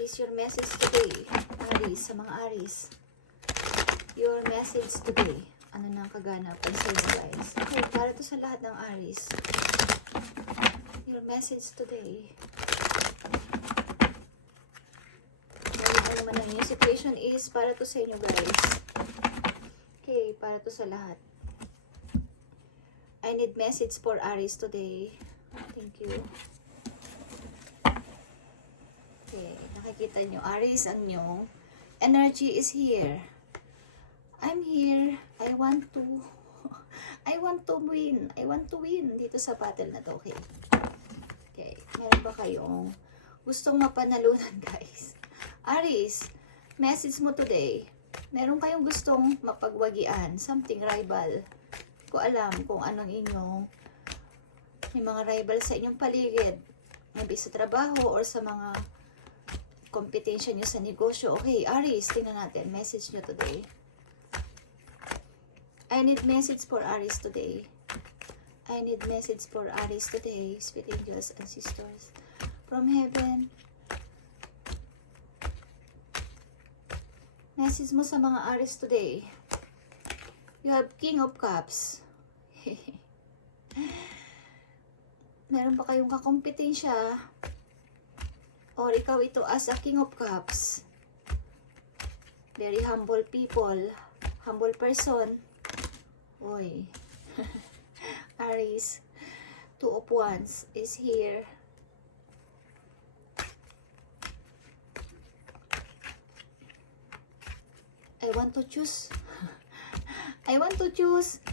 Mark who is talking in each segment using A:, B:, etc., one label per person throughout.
A: Aris, your message today. Aris, sa mga Aris. Your message today. Ano na ang kaganapan sa inyo guys? Okay, para to sa lahat ng Aris. Your message today. Ano ano man lang yung situation is para to sa inyo guys. Okay, para to sa lahat. I need message for Aris today. Thank you. Nakikita nyo, Aris, ang inyong energy is here. I'm here. I want to, I want to win. I want to win dito sa battle na to, okay? Okay, meron ba kayong gustong mapanalunan, guys? Aris, message mo today. Meron kayong gustong mapagwagian, something rival. Ko alam kung anong inyong may mga rival sa inyong paligid. Maybe sa trabaho or sa mga competition nyo sa negosyo. Okay, Aris, tingnan natin. Message nyo today. I need message for Aris today. I need message for Aris today. Spirit angels and sisters from heaven. Message mo sa mga Aris today. You have King of Cups. Meron ba kayong kakompetensya? Or ikaw ito as a King of Cups. Very humble people. Humble person. Uy. Aries. Two of Wands is here. I want to choose. I want to choose.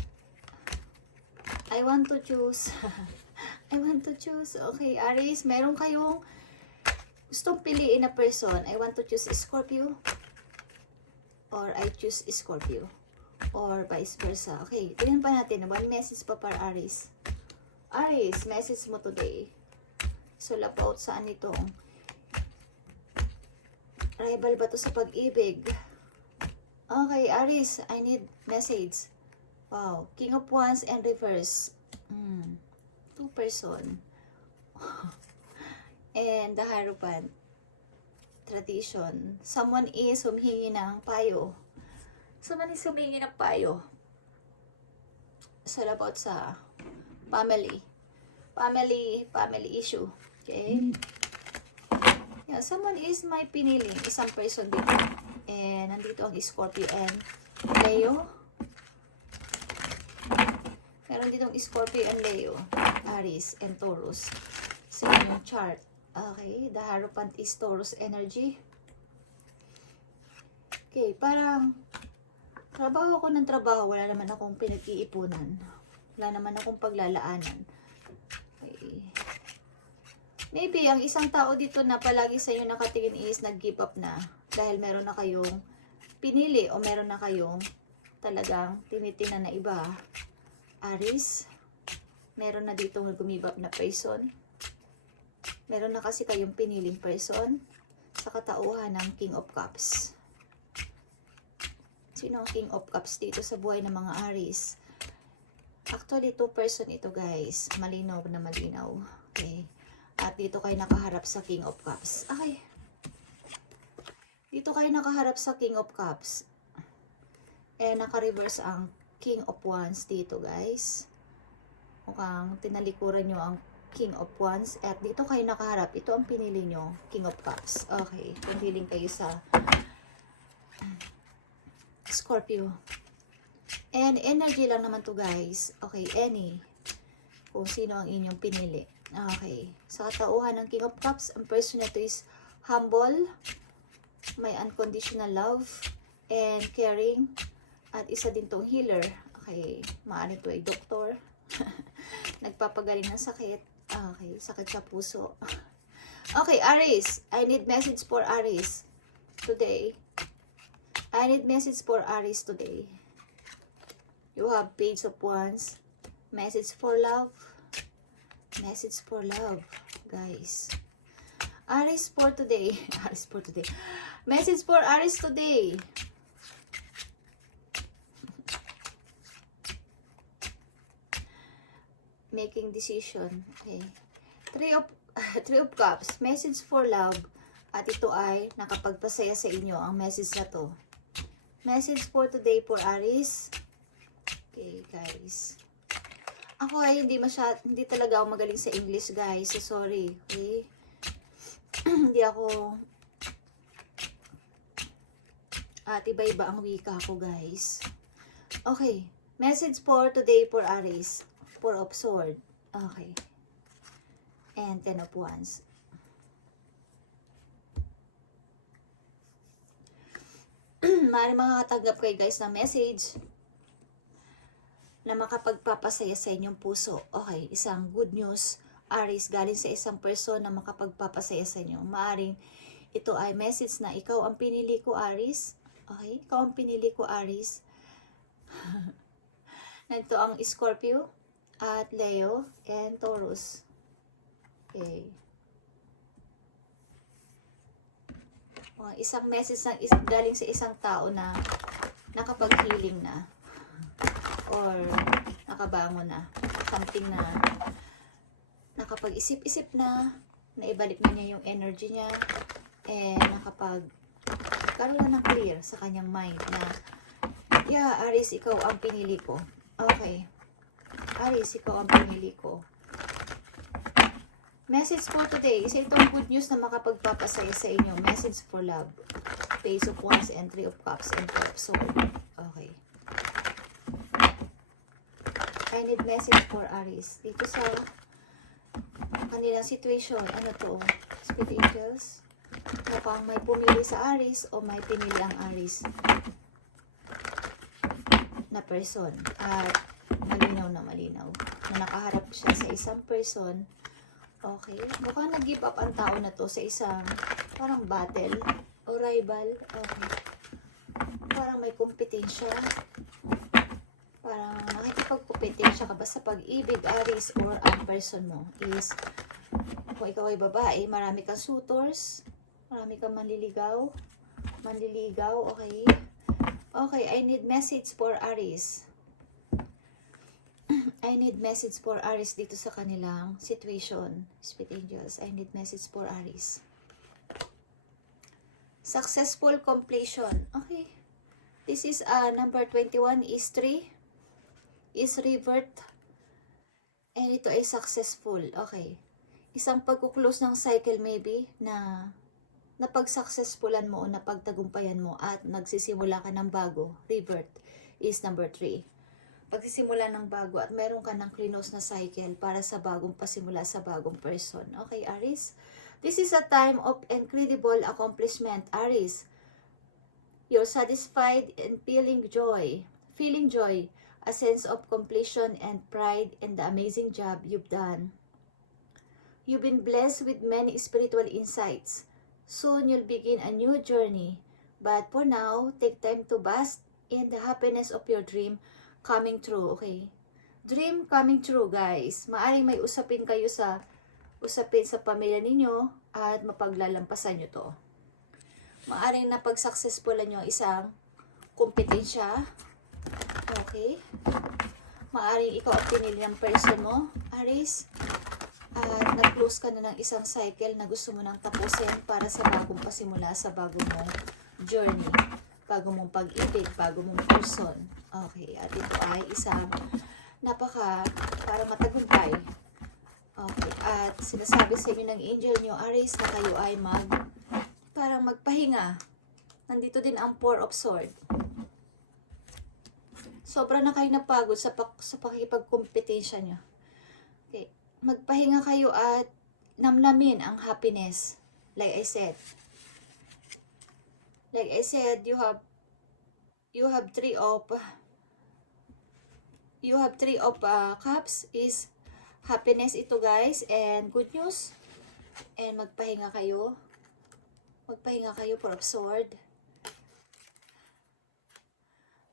A: I want to choose. I want to choose. Okay, Aries, meron kayong gustong piliin na person. I want to choose Scorpio. Or I choose Scorpio. Or vice versa. Okay, tingnan pa natin. One message pa para Aries. Aries, message mo today. So, lapout saan itong rival ba to sa pag-ibig? Okay, Aries, I need message. Wow, King of Wands and Reverse. Mm, two person. and the Hierophant. Tradition. Someone is humihingi ng payo. Someone is humihingi ng payo. So, about sa family. Family, family issue. Okay? Yeah, someone is my pinili. Isang person dito. And nandito ang Scorpio and Leo. Meron ditong Scorpio and Leo. Aries and Taurus. Sa inyong chart. Okay, the Hierophant is Taurus energy. Okay, parang trabaho ko ng trabaho, wala naman akong pinag-iipunan. Wala naman akong paglalaanan. Okay. Maybe, ang isang tao dito na palagi sa inyo nakatingin is nag-give up na dahil meron na kayong pinili o meron na kayong talagang tinitingnan na iba. Aris, meron na dito gumib up na person. Meron na kasi kayong piniling person sa katauhan ng King of Cups. Sino ang King of Cups dito sa buhay ng mga Aris? Actually, two person ito guys. Malinaw na malinaw. Okay. At dito kayo nakaharap sa King of Cups. Okay. Dito kayo nakaharap sa King of Cups. Eh, naka-reverse ang King of Wands dito guys. Mukhang tinalikuran nyo ang King of Wands. At dito kayo nakaharap. Ito ang pinili nyo. King of Cups. Okay. Piniling kayo sa Scorpio. And energy lang naman to guys. Okay, any. Kung sino ang inyong pinili. Okay. Sa katauhan ng King of Cups, ang person na to is humble, may unconditional love, and caring. At isa din tong healer. Okay. Maaari to ay doktor. Nagpapagaling ng sakit. Okay. Sakit sa puso. Okay, Aries. I need message for Aries today. I need message for Aries today. You have page of wands. Message for love. Message for love, guys. Aries for today. Aries for today. Message for Aries today. Making decision. Okay. Three of Three of Cups. Message for love. At ito ay nakapagpasaya sa inyo ang message na to. Message for today for Aries. Okay, guys. Ako ay hindi masyad, hindi talaga ako magaling sa English, guys. So, sorry. Okay? hindi ako at iba-iba ang wika ko, guys. Okay. Message for today for Aries. Four of Sword. Okay. And Ten of Wands. Mari makakatanggap kayo guys ng message na makapagpapasaya sa inyong puso. Okay, isang good news, Aries, galing sa isang person na makapagpapasaya sa inyo. Maaring ito ay message na ikaw ang pinili ko, Aries. Okay, ikaw ang pinili ko, Aries. Nandito ang Scorpio at Leo and Taurus. Okay. Mga isang message ng is, galing sa isang tao na nakapag-healing na or nakabangon na. Something na nakapag-isip-isip na, naibalik na niya yung energy niya, and nakapag karoon na ng clear sa kanyang mind na yeah, Aris, ikaw ang pinili ko. Okay. Aris, ikaw ang pinili ko. Message for today. Isa itong good news na makapagpapasaya sa inyo. Message for love. Page of Wands, Entry of Cups, and Four of Swords. Okay. I need message for Aries. Dito sa kanilang situation. Ano to? Spirit Angels. Mukhang may pumili sa Aries o may pinili ang Aries na person. At malinaw na malinaw. Na nakaharap siya sa isang person Okay. Mukhang nag-give up ang tao na to sa isang parang battle o rival. Okay. Parang may kompetensya. Parang nakikipagkompetensya ka ba sa pag-ibig, Aris, or ang person mo is kung ikaw ay babae, marami kang suitors, marami kang manliligaw, manliligaw, okay? Okay, I need message for Aris. I need message for Aris dito sa kanilang situation. Spirit Angels, I need message for Aris. Successful completion. Okay. This is uh, number 21 is 3. Is revert. And ito ay successful. Okay. Isang pagkuklose ng cycle maybe na napag-successfulan mo o napagtagumpayan mo at nagsisimula ka ng bago. Revert is number 3 pagsisimula ng bago at meron ka ng close na cycle para sa bagong pasimula sa bagong person. Okay, Aris? This is a time of incredible accomplishment, Aris. You're satisfied and feeling joy. Feeling joy, a sense of completion and pride in the amazing job you've done. You've been blessed with many spiritual insights. Soon you'll begin a new journey. But for now, take time to bask in the happiness of your dream coming true, okay? Dream coming true, guys. Maaring may usapin kayo sa usapin sa pamilya ninyo at mapaglalampasan nyo to. Maaring napag-successfulan nyo isang kompetensya. Okay? Maaring ikaw ang pinili ng person mo, Aris. At nag-close ka na ng isang cycle na gusto mo nang tapusin para sa bagong pasimula sa bagong mong journey bago mong pag-ibig, bago mong person. Okay, at ito ay isang napaka para matagumpay. Okay, at sinasabi sa inyo ng angel nyo, Aries, na kayo ay mag, parang magpahinga. Nandito din ang Four of Sword. Sobra na kayo napagod sa, pak, sa pakipagkompetensya nyo. Okay, magpahinga kayo at namnamin ang happiness. Like I said, like I said, you have you have three of you have three of uh, cups is happiness ito guys and good news and magpahinga kayo. Magpahinga kayo for sword.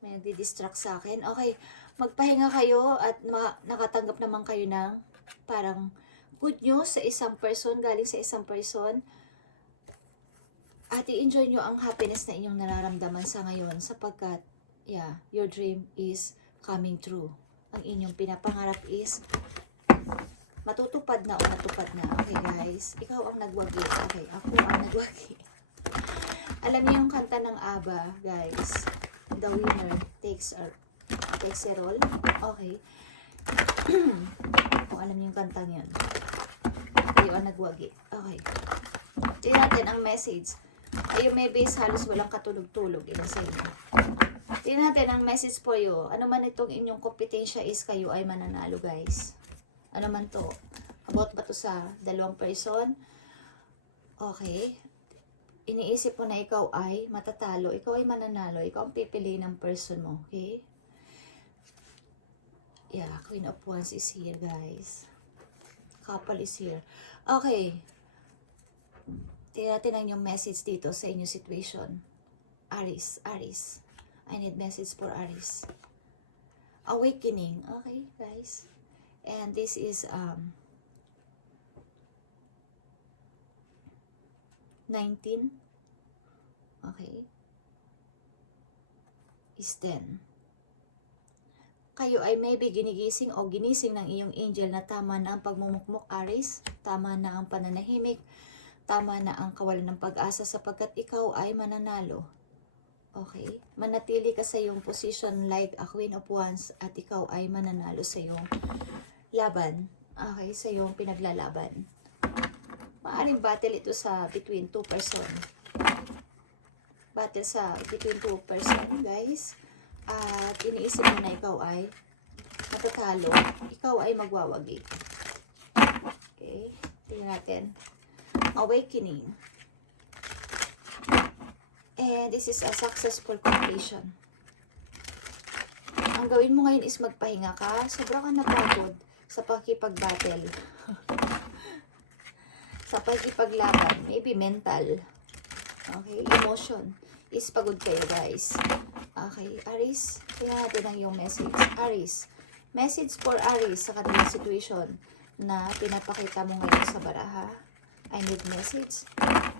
A: May nagdi-distract sa akin. Okay magpahinga kayo at nakatanggap naman kayo ng parang good news sa isang person galing sa isang person. At i-enjoy nyo ang happiness na inyong nararamdaman sa ngayon sapagkat, yeah, your dream is coming true. Ang inyong pinapangarap is matutupad na o natupad na. Okay, guys. Ikaw ang nagwagi. Okay, ako ang nagwagi. Alam niyo yung kanta ng ABBA, guys. The winner takes a, takes a role. Okay. Kung alam niyo yung kantang yun. Kayo ang nagwagi. Okay. Tingnan natin ang message. Ayun, maybe halos walang katulog-tulog. Ina sa inyo. Tingnan natin ang message for you. Ano man itong inyong kompetensya is kayo ay mananalo, guys. Ano man to? About ba to sa dalawang person? Okay. Iniisip mo na ikaw ay matatalo, ikaw ay mananalo, ikaw ang pipili ng person mo, okay? Yeah, Queen of Wands is here, guys. Couple is here. Okay. Tingnan natin ang yung message dito sa inyong situation. Aris, Aris. I need message for Aris. Awakening. Okay, guys. And this is um 19. Okay. Is 10. Kayo ay maybe ginigising o ginising ng iyong angel na tama na ang pagmumukmok, Aris. Tama na ang pananahimik. Tama na ang kawalan ng pag-asa sapagkat ikaw ay mananalo. Okay? Manatili ka sa iyong position like a queen of wands at ikaw ay mananalo sa iyong laban. Okay? Sa iyong pinaglalaban. Maaring battle ito sa between two person. Battle sa between two person, guys. At iniisip mo na ikaw ay matatalo. Ikaw ay magwawagi. Okay? Tingnan natin. Awakening. And this is a successful completion. Ang gawin mo ngayon is magpahinga ka. Sobra ka napagod sa pakipag-battle. sa pakipaglaban. Maybe mental. Okay? Emotion. Is pagod kayo, guys. Okay, Aris. Tingnan natin ang iyong message. Aris. Message for Aris sa kanilang situation na pinapakita mo ngayon sa baraha. I need message.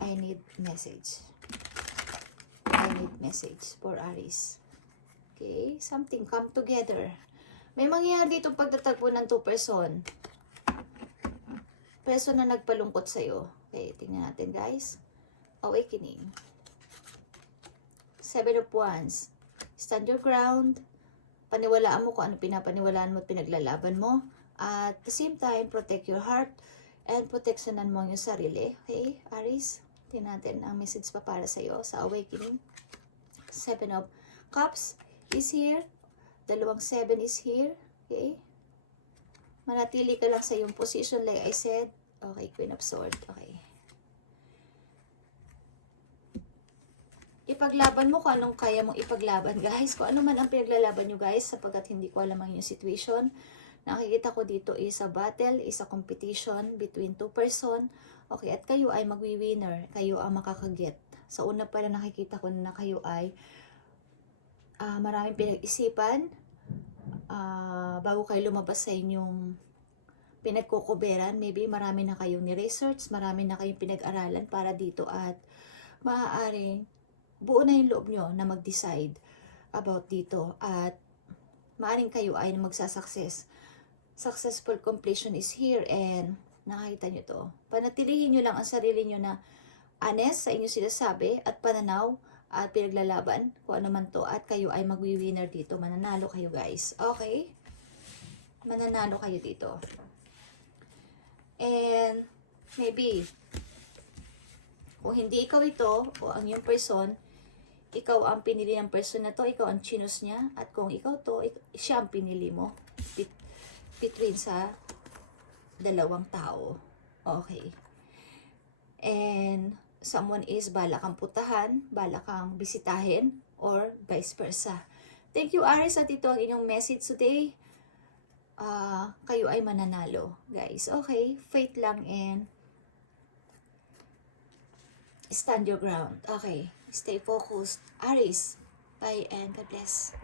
A: I need message. Message for Aris. Okay, something come together. May mangyayari dito pagtatagpo ng two person. Person na nagpalungkot sa'yo. Okay, tingnan natin guys. Awakening. Seven of Wands. Stand your ground. Paniwalaan mo kung ano pinapaniwalaan mo at pinaglalaban mo. At the same time, protect your heart and protectionan mo yung sarili. Okay, Aris? Tingnan natin ang message pa para sa'yo sa awakening. Seven of Cups is here. Dalawang seven is here. Okay? Manatili ka lang sa iyong position like I said. Okay, Queen of Swords. Okay. Ipaglaban mo kung anong kaya mong ipaglaban, guys. Kung ano man ang pinaglalaban nyo, guys, sapagkat hindi ko alam ang inyong situation. Nakikita ko dito is a battle, is a competition between two person. Okay, at kayo ay magwi-winner. Kayo ang makakaget. Sa una pa lang nakikita ko na kayo ay ah, maraming pinag-isipan ah, bago kayo lumabas sa inyong pinagkukuberan. Maybe marami na kayong ni-research, marami na kayong pinag-aralan para dito at maaaring buo na yung loob nyo na mag-decide about dito at maaring kayo ay magsasucess. Successful completion is here and nakita nyo to. Panatilihin nyo lang ang sarili nyo na honest sa inyo sinasabi at pananaw at pinaglalaban kung ano man to at kayo ay magwi-winner dito. Mananalo kayo guys. Okay? Mananalo kayo dito. And maybe kung hindi ikaw ito o ang yung person, ikaw ang pinili ng person na to, ikaw ang chinos niya, at kung ikaw to, siya ang pinili mo bet- between sa dalawang tao. Okay. And someone is bala kang putahan, bala kang bisitahin, or vice versa. Thank you, Aris, at ito ang inyong message today. Ah, kayo ay mananalo, guys. Okay, faith lang and stand your ground. Okay, stay focused. Aris, bye and God bless.